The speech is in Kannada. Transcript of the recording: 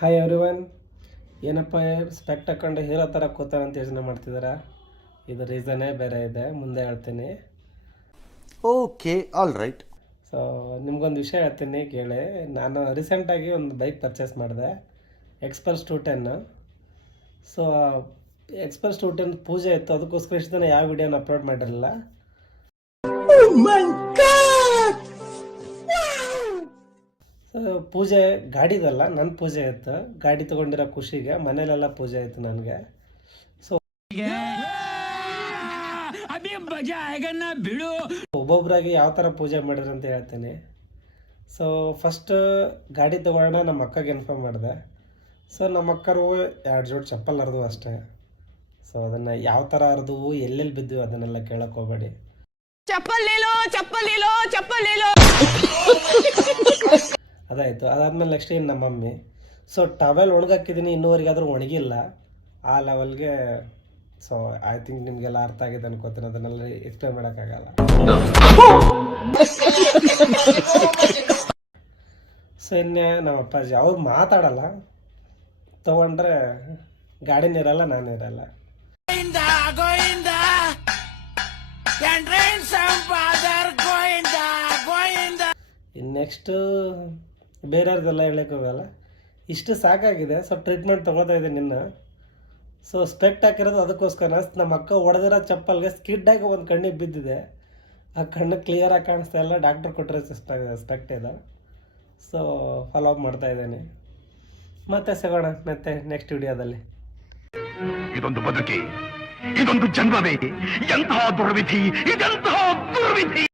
Hi everyone. ಏನಪ್ಪ ಸ್ಪೆಕ್ಟ್ ಹಾಕೊಂಡು ಹೀರೋ ಥರ ಕೂತಾರಂತ ಯೋಚನೆ ಮಾಡ್ತಿದ್ದೀರಾ? ಇದು ರೀಸನ್ನೇ ಬೇರೆ ಇದೆ, ಮುಂದೆ ಹೇಳ್ತೀನಿ. Okay, all right. ಸೊ ನಿಮ್ಗೊಂದು ವಿಷಯ ಹೇಳ್ತೀನಿ ಕೇಳಿ. ನಾನು ರೀಸೆಂಟಾಗಿ ಒಂದು ಬೈಕ್ ಪರ್ಚೇಸ್ ಮಾಡಿದೆ, ಎಕ್ಸ್ಪಲ್ಸ್ 210. ಸೊ ಎಕ್ಸ್ಪಲ್ಸ್ 210 ಪೂಜೆ ಇತ್ತು, ಅದಕ್ಕೋಸ್ಕರ ಇಷ್ಟು ದಿನ ಯಾವ ವಿಡಿಯೋನ ಅಪ್ಲೋಡ್ ಮಾಡಿರಲಿಲ್ಲ. ಪೂಜೆ ಗಾಡಿದಲ್ಲ, ನನ್ನ ಪೂಜೆ ಇತ್ತು. ಗಾಡಿ ತೊಗೊಂಡಿರೋ ಖುಷಿಗೆ ಮನೇಲೆಲ್ಲ ಪೂಜೆ ಇತ್ತು ನನಗೆ. ಸೊ ಒಬ್ಬೊಬ್ಬರಾಗಿ ಯಾವ ಥರ ಪೂಜೆ ಮಾಡಿದ್ರು ಅಂತ ಹೇಳ್ತೀನಿ. ಸೊ ಫಸ್ಟ್ ಗಾಡಿ ತೊಗೊಳ್ಳೋಣ, ನಮ್ಮ ಅಕ್ಕಗೆ ಇನ್ಫಾರ್ಮ್ ಮಾಡಿದೆ. ಸೊ ನಮ್ಮ ಅಕ್ಕರು 2 ಜೋಡಿ ಚಪ್ಪಲ್ ಹರಿದು ಅಷ್ಟೇ. ಸೊ ಅದನ್ನು ಯಾವ ಥರ ಹರಿದು ಎಲ್ಲೆಲ್ಲಿ ಬಿದ್ದು ಅದನ್ನೆಲ್ಲ ಕೇಳಕ್ಕೆ ಹೋಗಬೇಡಿ. ಅದಾಯಿತು. ಅದಾದ್ಮೇಲೆ ನೆಕ್ಸ್ಟ್ ಏನು ನಮ್ಮ ಮಮ್ಮಿ. ಸೊ ಟವೆಲ್ ಒಣಗಾಕಿದ್ದೀನಿ, ಇನ್ನೂವರೆಗಾದರೂ ಒಣಗಿಲ್ಲ ಆ ಲೆವೆಲ್ಗೆ. ಸೊ ಐ ಥಿಂಕ್ ನಿಮಗೆಲ್ಲ ಅರ್ಥ ಆಗಿದೆ ಅನ್ಕೋತೀನಿ, ಅದನ್ನೆಲ್ಲ ಎಕ್ಸ್ಪ್ಲೇನ್ ಮಾಡೋಕ್ಕಾಗಲ್ಲ. ಸೊ ಇನ್ನೇ ನಮ್ಮ ಅಪ್ಪಾಜಿ ಅವ್ರು ಮಾತಾಡಲ್ಲ, ತೊಗೊಂಡ್ರೆ ಗಾಡಿನಿರಲ್ಲ, ನಾನಿರಲ್ಲ. ಇನ್ನು ನೆಕ್ಸ್ಟು ಬೇರೆಯವ್ರದ್ದೆಲ್ಲ ಹೇಳಕ್ಕೆ ಹೋಗಲ್ಲ, ಇಷ್ಟು ಸಾಕಾಗಿದೆ. ಸೊ ಟ್ರೀಟ್ಮೆಂಟ್ ತೊಗೋತಾ ಇದ್ದೀನಿ ಇನ್ನು. ಸೊ ಸ್ಪೆಕ್ಟ್ ಹಾಕಿರೋದು ಅದಕ್ಕೋಸ್ಕರ. ನಮ್ಮ ಅಕ್ಕ ಹೊಡೆದಿರೋ ಚಪ್ಪಲ್ಗೆ ಸ್ಕಿಡ್ಡಾಗಿ ಒಂದು ಕಣ್ಣಿಗೆ ಬಿದ್ದಿದೆ, ಆ ಕಣ್ಣು ಕ್ಲಿಯರಾಗಿ ಕಾಣಿಸ್ತಾ ಇಲ್ಲ. ಡಾಕ್ಟರ್ ಕೊಟ್ಟರೆ ಸ್ಪೆಕ್ಟ್ ಇದೆ. ಸೊ ಫಾಲೋ ಅಪ್ ಮಾಡ್ತಾ ಇದ್ದೀನಿ. ಮತ್ತೆ ಸಿಗೋಣ ಮತ್ತೆ ನೆಕ್ಸ್ಟ್ ವಿಡಿಯೋದಲ್ಲಿ. ಇದೊಂದು ಬದುಕಿ, ಇದೊಂದು ಜನ್ಮವೇ, ಎಂತಹ ದುರ್ವಿಧಿ, ಇದೆಂತಹ ದುರ್ವಿಧಿ.